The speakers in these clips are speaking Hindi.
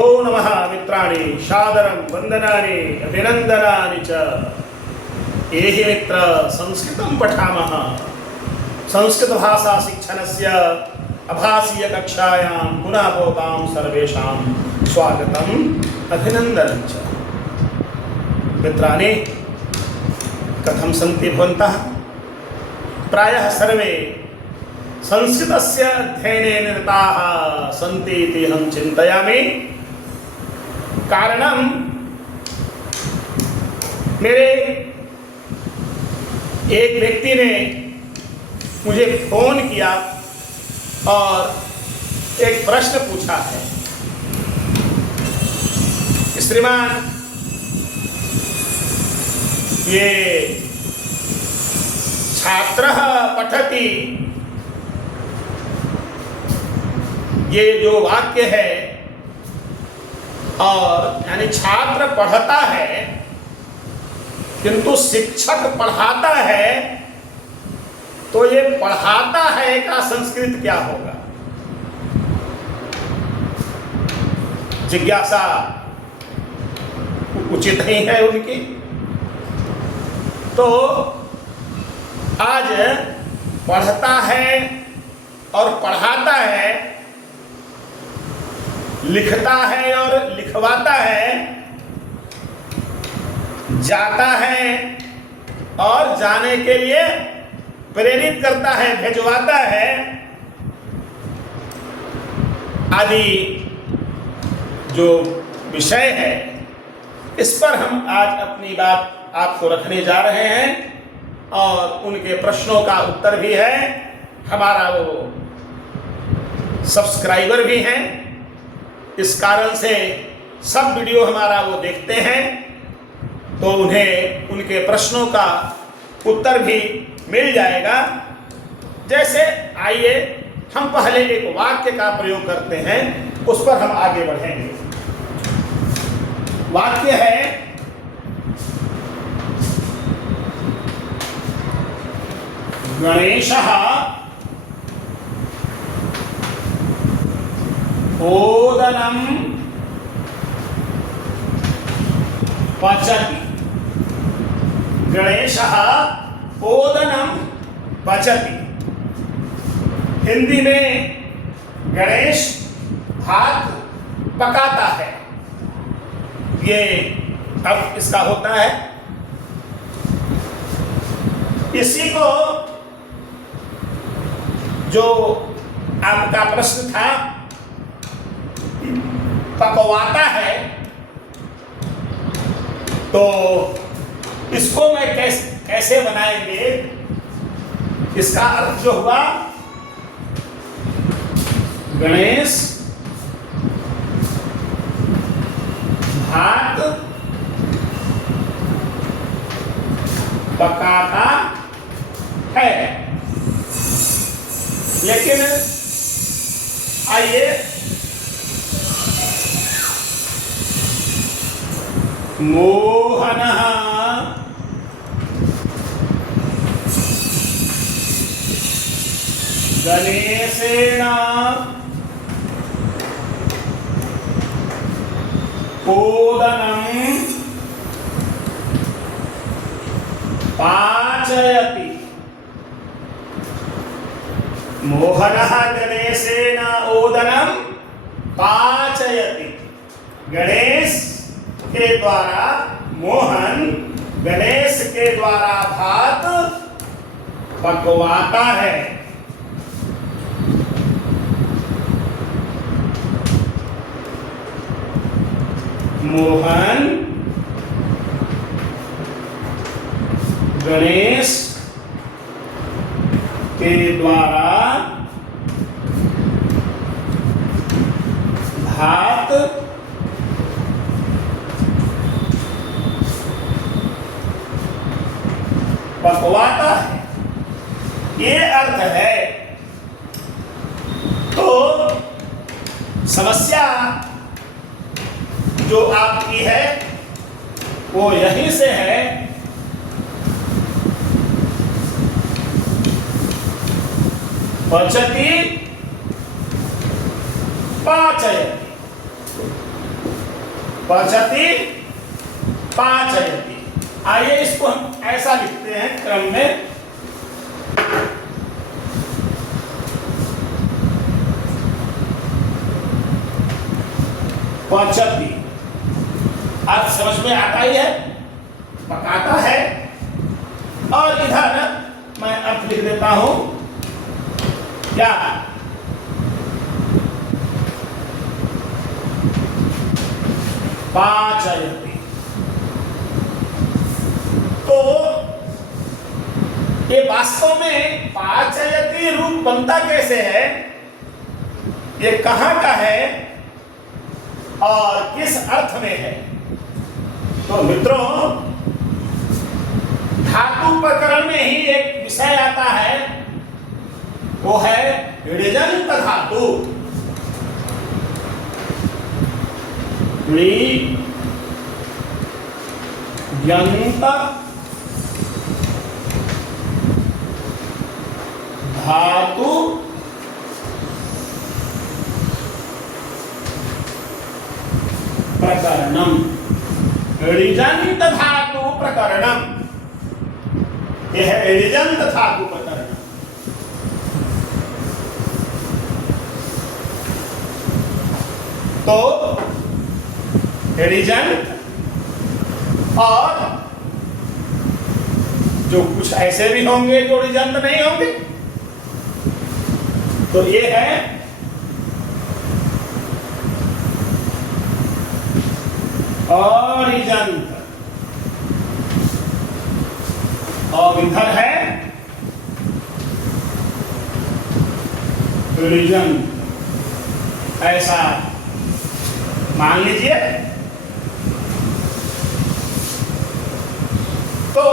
नमो नमः मित्राणि सादरं वन्दनानि अभिनन्दनानि च। ये हि मित्र संस्कृतं पठामः। संस्कृतभाषा शिक्षणस्य आभासीय कक्षायां पुनः भवतां सर्वेषां स्वागतम् अभिनन्दनं च। मित्राणि कथं सन्ति भवन्तः? प्रायः सर्वे संस्कृतस्य अध्ययने निरताः सन्ति इति अहं चिन्तयामि। कारणं मेरे एक व्यक्ति ने मुझे फोन किया और एक प्रश्न पूछा है। श्रीमान, ये छात्रः पठति, ये जो वाक्य है, और यानी छात्र पढ़ता है किंतु शिक्षक पढ़ाता है, तो ये पढ़ाता है का संस्कृत क्या होगा? जिज्ञासा उचित ही है उनकी। तो आज पढ़ता है और पढ़ाता है, लिखता है और लिखवाता है, जाता है और जाने के लिए प्रेरित करता है, भिजवाता है, आदि जो विषय है, इस पर हम आज अपनी बात आपको रखने जा रहे हैं और उनके प्रश्नों का उत्तर भी है। हमारा वो सब्सक्राइबर भी हैं, इस कारण से सब वीडियो हमारा वो देखते हैं, तो उन्हें उनके प्रश्नों का उत्तर भी मिल जाएगा। जैसे आइए हम पहले एक वाक्य का प्रयोग करते हैं, उस पर हम आगे बढ़ेंगे। वाक्य है, गणेशः ओदनं पचति। गणेशः ओदनं पचति। हिंदी में गणेश भात पकाता है, ये अर्थ इसका होता है। इसी को जो आपका प्रश्न था, पकवाता है, तो इसको मैं कैसे बनाएंगे? इसका अर्थ जो हुआ, गणेश भात पकाता है। लेकिन आइए मोहनः गणेशेन ओदनं पाचयति। मोहनः गणेशेन ओदनं पाचयति। गणेश के द्वारा, मोहन गणेश के द्वारा भात पकवाता है। मोहन गणेश के द्वारा भात पकवाता है, ये अर्थ है। तो समस्या जो आपकी है वो यहीं से है। पचति पाचयति। पचति पाचयति। आइए इसको हम ऐसा लिखते हैं क्रम में, पचति। अर्थ समझ में आता ही है, पकाता है। और इधर मैं अर्थ लिख देता हूं, क्या? पाचयति। तो ये वास्तव में पाचयति रूप बनता कैसे है, ये कहां का है और किस अर्थ में है? तो मित्रों, धातु प्रकरण में ही एक विषय आता है, वो है ऋजंत धातु। ऋजंत धातु प्रकरणम। ऋजंत धातु प्रकरणम, यह है ऋजंत धातु प्रकरण। तो ऋजंत और जो कुछ ऐसे भी होंगे जो ऋजंत नहीं होंगे, तो ये है अऋजंत। और इधर है ऋजंत, ऐसा मान लीजिए। तो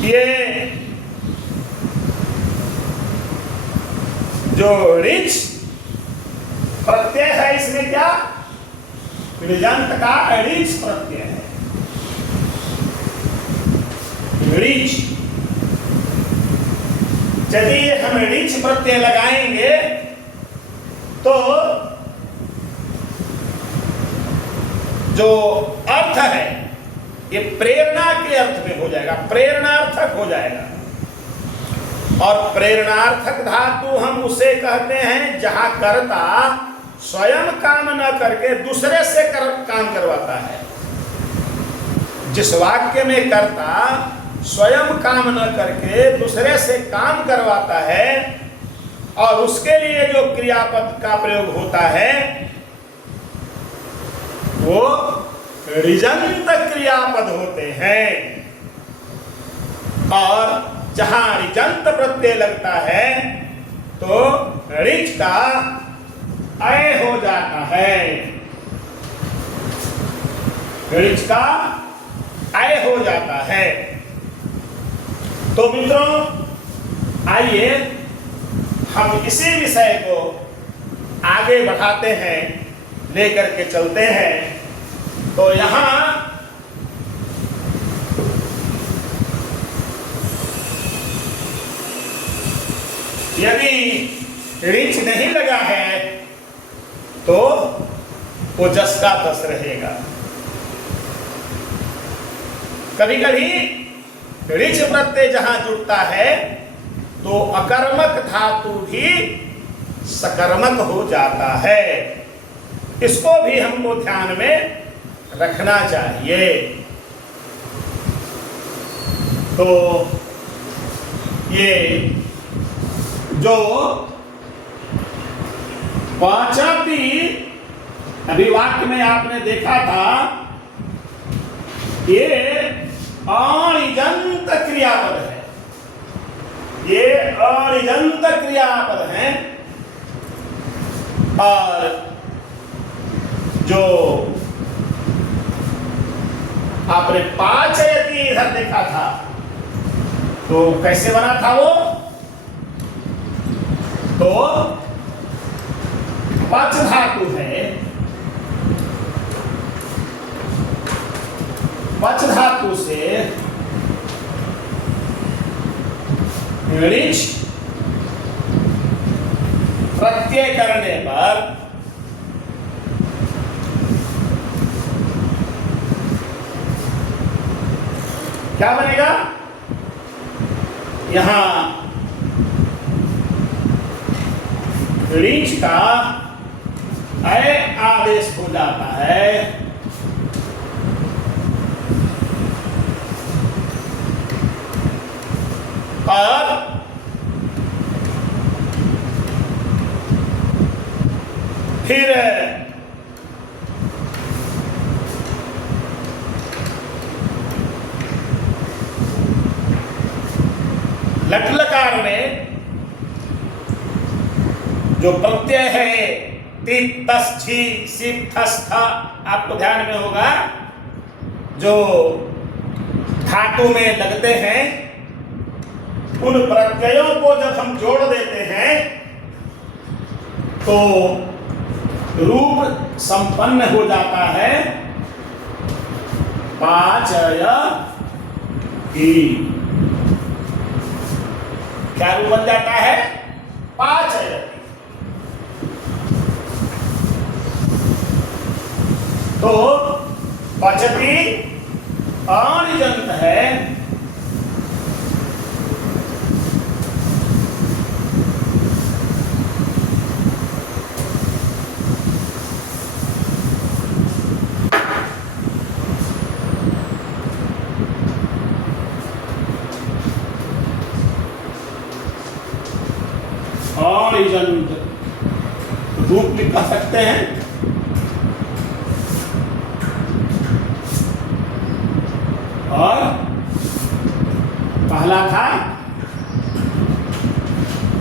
ये जो ऋच प्रत्यय है, इसमें क्या? ऋजंत का ऋच प्रत्यय है। ऋच, यदि हम ऋच प्रत्यय लगाएंगे तो जो अर्थ है ये प्रेरणा के अर्थ में हो जाएगा, प्रेरणार्थक हो जाएगा। और प्रेरणार्थक धातु हम उसे कहते हैं जहां कर्ता स्वयं काम न करके दूसरे से काम करवाता है। जिस वाक्य में कर्ता स्वयं काम न करके दूसरे से काम करवाता है और उसके लिए जो क्रियापद का प्रयोग होता है वो ऋजंत क्रियापद होते हैं। और जहां ऋजंत प्रत्यय लगता है तो ऋच का अय हो जाता है, ऋच का अय हो जाता है। तो मित्रों, आइए हम इसी विषय को आगे बढ़ाते हैं, लेकर के चलते हैं। तो यहां यदि ऋच नहीं लगा है तो वो जस का तस रहेगा। कभी कभी ऋच प्रत्यय जहां जुड़ता है तो अकर्मक धातु भी सकर्मक हो जाता है। इसको भी हमको ध्यान में रखना चाहिए। तो ये जो पचति अभी वाक्य में आपने देखा था, ये अऋजंत क्रियापद है, ये अऋजंत क्रियापद है। और जो आपने पाचयति इधर देखा था तो कैसे बना था वो? तो पच धातु है, पच धातु से ऋच प्रत्यय करने पर क्या बनेगा? यहां रीच का अय आदेश हो जाता है, और फिर लट लकार में जो प्रत्यय है तित तस छी सिप थस था, आपको ध्यान में होगा, जो धातु में लगते हैं उन प्रत्ययों को जब हम जोड़ देते हैं तो रूप संपन्न हो जाता है पाचयति। क्या रूप बन जाता है? पाचयति। तो पचति अणिजंत है, अणिजंत रूप भी कह सकते हैं। और पहला था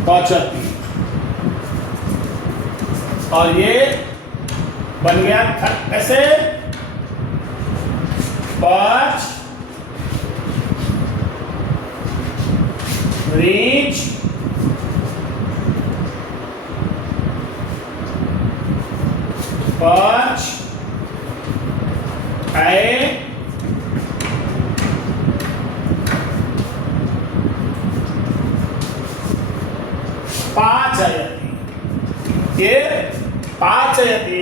पचति, और ये बन गया कैसे? पच रीच पच अय पाचयति। ये पाचयति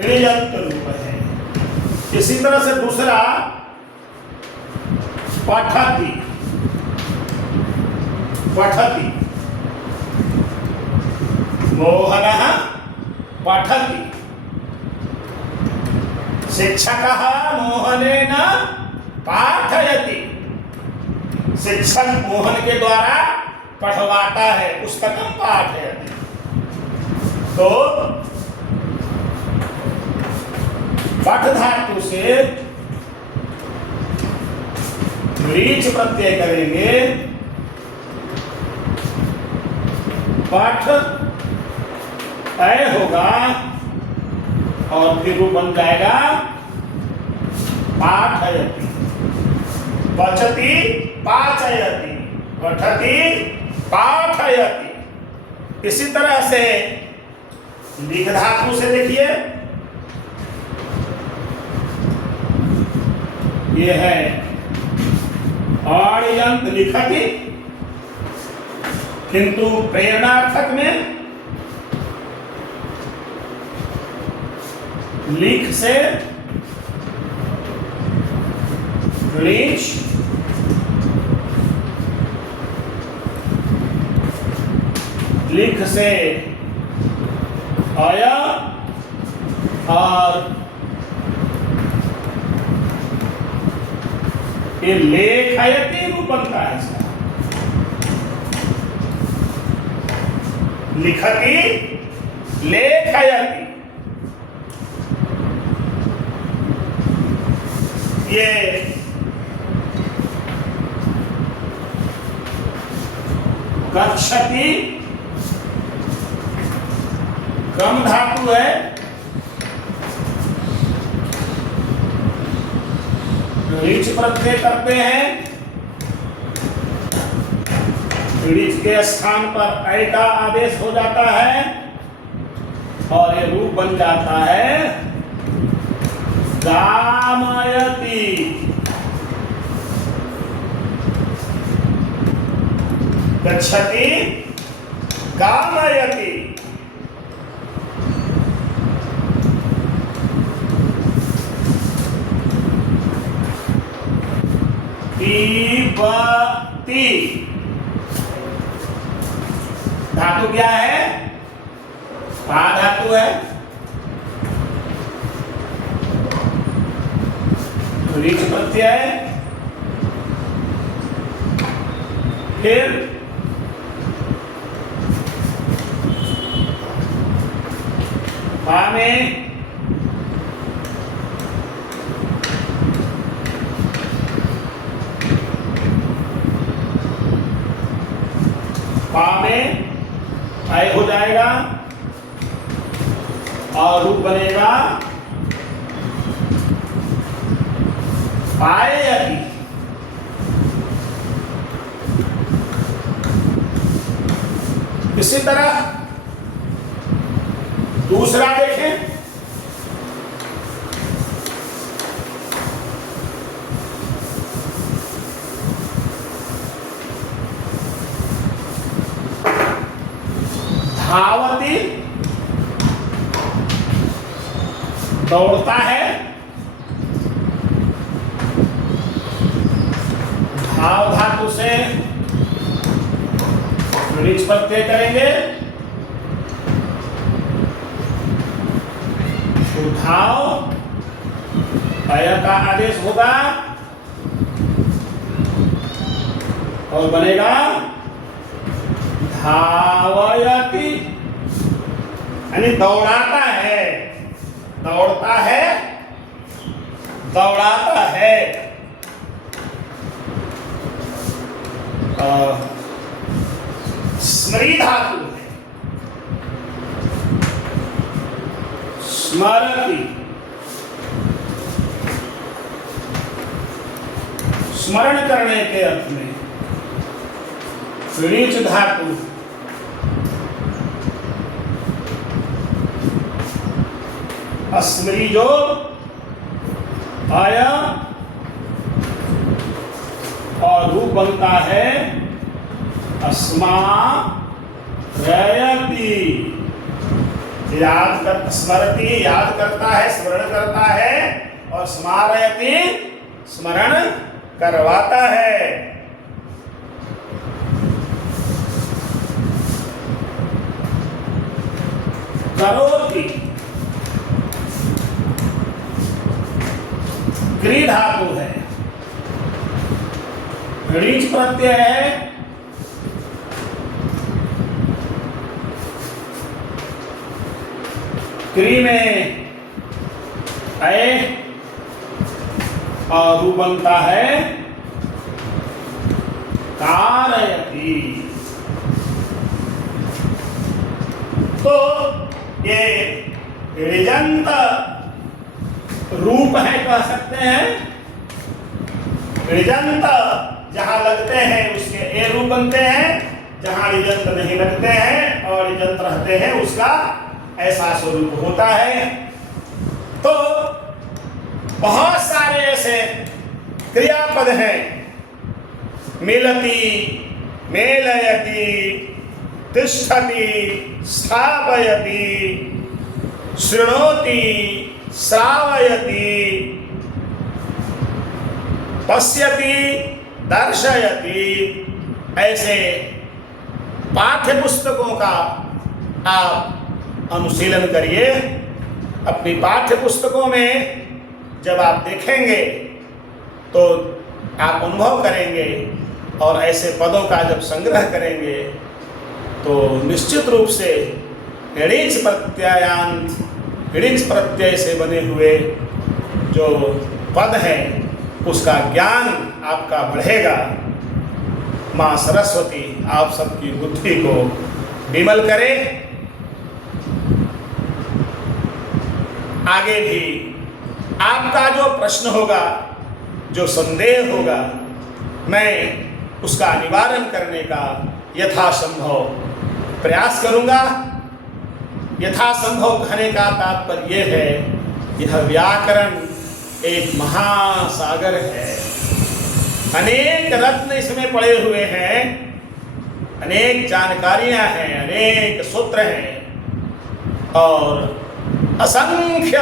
ऋजंत रूप है। इसी तरह से दूसरा पठति, पठति, मोहनः पठति, शिक्षकः मोहनेन पाठयति, शिक्षक मोहन के द्वारा पढ़वाता है, पुस्तकं पाठयति। तो पठ धातु से रीच प्रत्यय करेंगे, पठ अय होगा और फिर वो बन जाएगा पाठयति। पचति पाचयति, पठति पाठयति। इसी तरह से लिख धातु से देखिए, ये है अणिजंत लिखति, किंतु प्रेरणार्थक में लिख से रीच, लिख से अय, और ये लेखयति रूप बनता है इसका। लिखति लेखयति, ये गच्छति कम धातु है, रीच प्रत्यय करते हैं, रीच के स्थान पर अय का आदेश हो जाता है और ये रूप बन जाता है गामयति। गच्छति गामयति। पीबती। धातु क्या है? पा धातु है। रीच प्रत्यय, फिर पा में आय हो जाएगा और रूप बनेगा पाययति। इसी तरह दूसरा देखें, धावती, दौड़ता है। धाव धातु से रीच प्रत्यय करेंगे, धाव अय का आदेश होगा और बनेगा धावयति, यानी दौड़ाता है, दौड़ता है, दौड़ाता है। स्मृति धातु है, स्मरति, स्मरण करने के अर्थ में। रीच धातु अस्मृति जो आया और रूप बनता है अस्मारयति। याद कर, स्मरति याद करता है, स्मरण करता है, और स्मारयति स्मरण करवाता है। करोति क्री धातु है, रीच प्रत्यय है, क्री में अय और रूप बनता है कारयति। तो ये ऋजंत रूप है, कह सकते हैं। ऋजंत जहां लगते हैं उसके ए रूप बनते हैं, जहां ऋजंत नहीं लगते हैं और ऋजंत रहते हैं उसका ऐसा स्वरूप होता है। तो बहुत सारे ऐसे क्रियापद हैं, मिलति, मेलयति, तिष्ठति, स्थापयति, शृणोति, श्रावयति, पश्यति, दर्शयति। ऐसे पाठ्य पुस्तकों का आप अनुशीलन करिए। अपनी पाठ्य पुस्तकों में जब आप देखेंगे तो आप अनुभव करेंगे, और ऐसे पदों का जब संग्रह करेंगे तो निश्चित रूप से ऋच प्रत्ययांत, ऋच प्रत्यय से बने हुए जो पद हैं उसका ज्ञान आपका बढ़ेगा। माँ सरस्वती आप सबकी बुद्धि को विमल करे। आगे भी आपका जो प्रश्न होगा, जो संदेह होगा, मैं उसका निवारण करने का यथासंभव प्रयास करूंगा। यथासंभव कहने का तात्पर्य यह है, यह व्याकरण एक महासागर है। अनेक रत्न इसमें पड़े हुए हैं, अनेक जानकारियां हैं, अनेक सूत्र हैं और असंख्य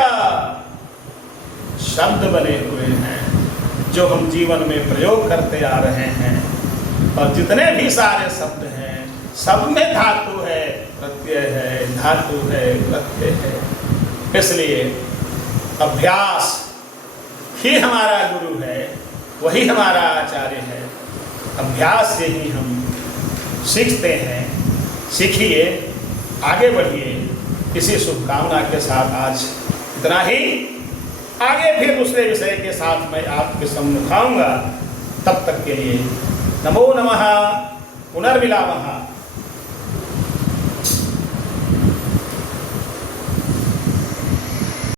शब्द बने हुए हैं। जो हम जीवन में प्रयोग करते आ रहे हैं। और जितने भी सारे शब्द हैं सब में धातु है, प्रत्यय है, धातु है, प्रत्यय है। इसलिए अभ्यास ही हमारा गुरु है, वही हमारा आचार्य है। अभ्यास से ही हम सीखते हैं। सीखिए, आगे बढ़िए। इसी शुभकामना के साथ आज इतना ही। आगे फिर दूसरे विषय के साथ मैं आपके सम्मुख आऊंगा। तब तक के लिए नमो नमः, पुनर्मिलामः।